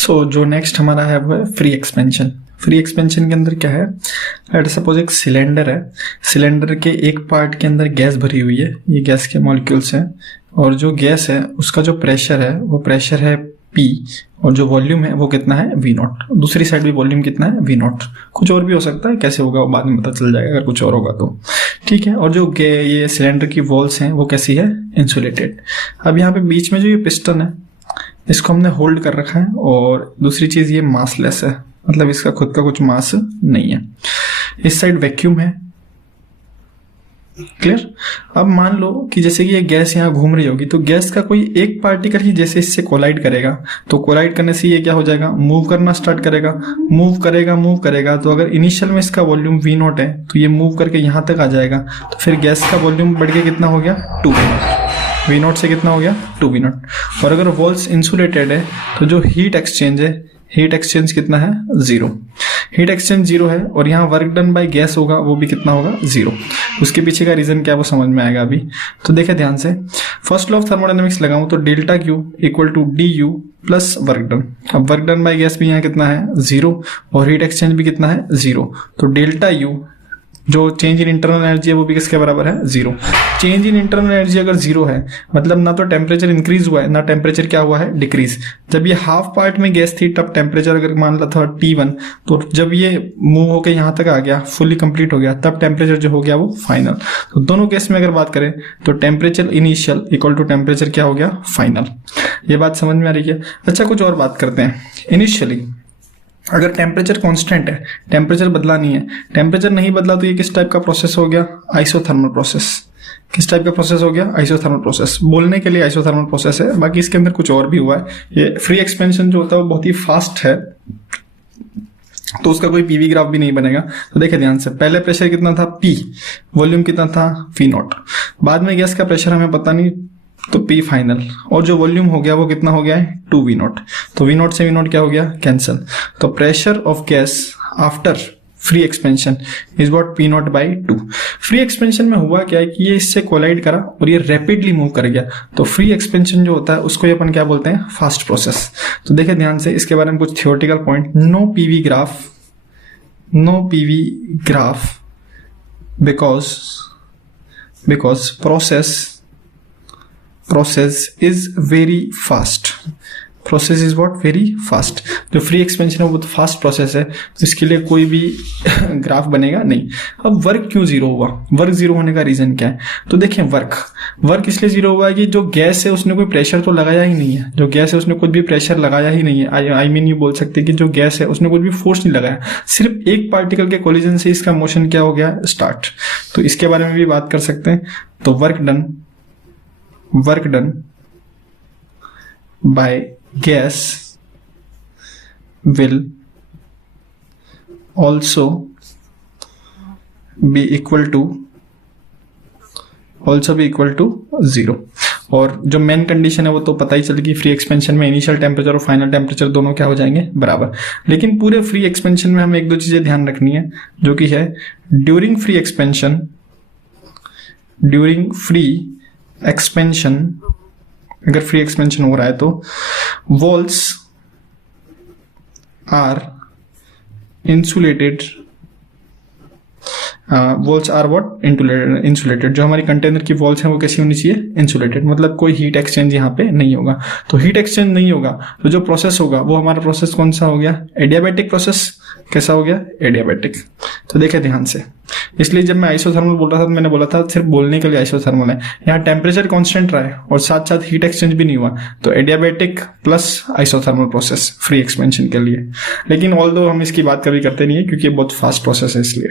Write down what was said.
सो जो नेक्स्ट हमारा है वो है फ्री एक्सपेंशन। फ्री एक्सपेंशन के अंदर क्या है, लेट सपोज एक सिलेंडर है, सिलेंडर के एक पार्ट के अंदर गैस भरी हुई है, ये गैस के मॉलिक्यूल्स हैं, और जो गैस है उसका जो प्रेशर है वो प्रेशर है P, और जो वॉल्यूम है वो कितना है V0। दूसरी साइड भी वॉल्यूम कितना है V0। कुछ और भी हो सकता है, कैसे होगा वो बाद में पता चल जाएगा अगर कुछ और होगा तो, ठीक है। और जो ये सिलेंडर की वॉल्स हैं वो कैसी है, इंसुलेटेड। अब यहाँ पे बीच में जो ये पिस्टन है इसको हमने होल्ड कर रखा है, और दूसरी चीज ये मासलेस है, मतलब इसका खुद का कुछ मास नहीं है। इस साइड वैक्यूम है, क्लियर। अब मान लो कि जैसे कि ये गैस यहाँ घूम रही होगी, तो गैस का कोई एक पार्टिकल ही जैसे इससे कोलाइड करेगा, तो कोलाइड करने से ये क्या हो जाएगा, मूव करना स्टार्ट करेगा, मूव करेगा। तो अगर इनिशियल में इसका वॉल्यूम V0 है तो ये मूव करके यहाँ तक आ जाएगा, तो फिर गैस का वॉल्यूम बढ़ के कितना हो गया 2V0। V0 से कितना हो गया 2V0। और अगर वॉल्स इंसुलेटेड है तो जो हीट एक्सचेंज है, हीट एक्सचेंज कितना है 0। हीट एक्सचेंज 0 है, और यहाँ वर्क डन बाय गैस होगा वो भी कितना होगा 0। उसके पीछे का रीजन क्या है वो समझ में आएगा अभी। तो देखिए ध्यान से, फर्स्ट लॉ ऑफ थर्मोडायनेमिक्स लगाऊं तो delta Q equal to DU plus work done. अब वर्क डन बाय गैस भी यहाँ कितना है 0, और हीट एक्सचेंज भी कितना है 0। तो डेल्टा U जो चेंज इन इंटरनल एनर्जी है वो भी किसके बराबर है 0। चेंज इन इंटरनल एनर्जी अगर 0 है मतलब ना तो टेम्परेचर इंक्रीज हुआ है ना टेम्परेचर क्या हुआ है डिक्रीज। जब ये हाफ पार्ट में गैस थी तब टेम्परेचर अगर मान ला था T1, तो जब ये मूव होकर यहाँ तक आ गया, फुली कंप्लीट हो गया, तब टेम्परेचर जो हो गया वो फाइनल। तो दोनों केस में अगर बात करें तो temperature initial equal to temperature क्या हो गया फाइनल। ये बात समझ में आ रही है। अच्छा कुछ और बात करते हैं। इनिशियली अगर टेम्परेचर कांस्टेंट है, टेम्परेचर बदला नहीं है, टेम्परेचर नहीं बदला, तो ये किस टाइप का प्रोसेस हो गया, आइसोथर्मल प्रोसेस। किस टाइप का प्रोसेस हो गया, आइसोथर्मल प्रोसेस। बोलने के लिए आइसोथर्मल प्रोसेस है, बाकी इसके अंदर कुछ और भी हुआ है। ये फ्री एक्सपेंशन जो होता है वो बहुत ही फास्ट है, तो उसका कोई पीवी ग्राफ भी नहीं बनेगा। तो देखिए ध्यान से, पहले प्रेशर कितना था P, वॉल्यूम कितना था V0, बाद में गैस का प्रेशर हमें पता नहीं तो P फाइनल, और जो वॉल्यूम हो गया वो कितना हो गया है 2V0। तो V0 से V0 क्या हो गया कैंसिल। तो pressure of gas after free expansion is what P0 by 2। Free expansion में हुआ क्या है कि ये इससे कोलाइड करा और ये रैपिडली मूव कर गया। तो फ्री एक्सपेंशन जो होता है उसको ये अपन क्या बोलते हैं, फास्ट प्रोसेस। तो देखिए ध्यान से, इसके बारे में कुछ theoretical point. No PV graph because process is very fast। Process is what very fast. जो फ्री एक्सपेंशन है वो तो फास्ट प्रोसेस है, तो इसके लिए कोई भी ग्राफ बनेगा नहीं। अब वर्क क्यों 0 हुआ, वर्क 0 होने का रीजन क्या है। तो देखें, वर्क इसलिए 0 हुआ है कि जो गैस है उसने कोई प्रेशर तो लगाया ही नहीं है। जो गैस है उसने कुछ भी प्रेशर लगाया ही नहीं है। आई मीन ये बोल सकते कि जो गैस है उसने कुछ भी फोर्स नहीं लगाया, सिर्फ एक पार्टिकल के कोलिजन से इसका मोशन क्या हो गया, स्टार्ट। तो इसके बारे में भी बात कर सकते हैं। तो work done by gas will also be equal to 0। और जो मेन कंडीशन है वो तो पता ही चलेगी, फ्री एक्सपेंशन में इनिशियल टेम्परेचर और फाइनल टेम्परेचर दोनों क्या हो जाएंगे, बराबर। लेकिन पूरे फ्री एक्सपेंशन में हमें एक दो चीजें ध्यान रखनी है, जो कि है ड्यूरिंग फ्री एक्सपेंशन, अगर फ्री एक्सपेंशन हो रहा है तो वॉल्स आर इंसुलेटेड, इंसुलेटेड। जो हमारी कंटेनर की वॉल्स हैं वो कैसी होनी चाहिए, इंसुलेटेड। मतलब कोई हीट एक्सचेंज यहाँ पे नहीं होगा। तो हीट एक्सचेंज नहीं होगा तो जो प्रोसेस होगा वो हमारा प्रोसेस कौन सा हो गया, एडियाबैटिक प्रोसेस। कैसा हो गया, एडियाबैटिक। तो देखिए ध्यान से, इसलिए जब मैं आइसोथर्मल बोल रहा था तो मैंने बोला था सिर्फ बोलने के लिए आइसोथर्मल है। यहाँ टेम्परेचर कांस्टेंट रहा है और साथ साथ हीट एक्सचेंज भी नहीं हुआ, तो adiabatic plus isothermal process free expansion के लिए। लेकिन ऑल्दो हम इसकी बात कभी करते नहीं है क्योंकि ये बहुत फास्ट प्रोसेस है इसलिए।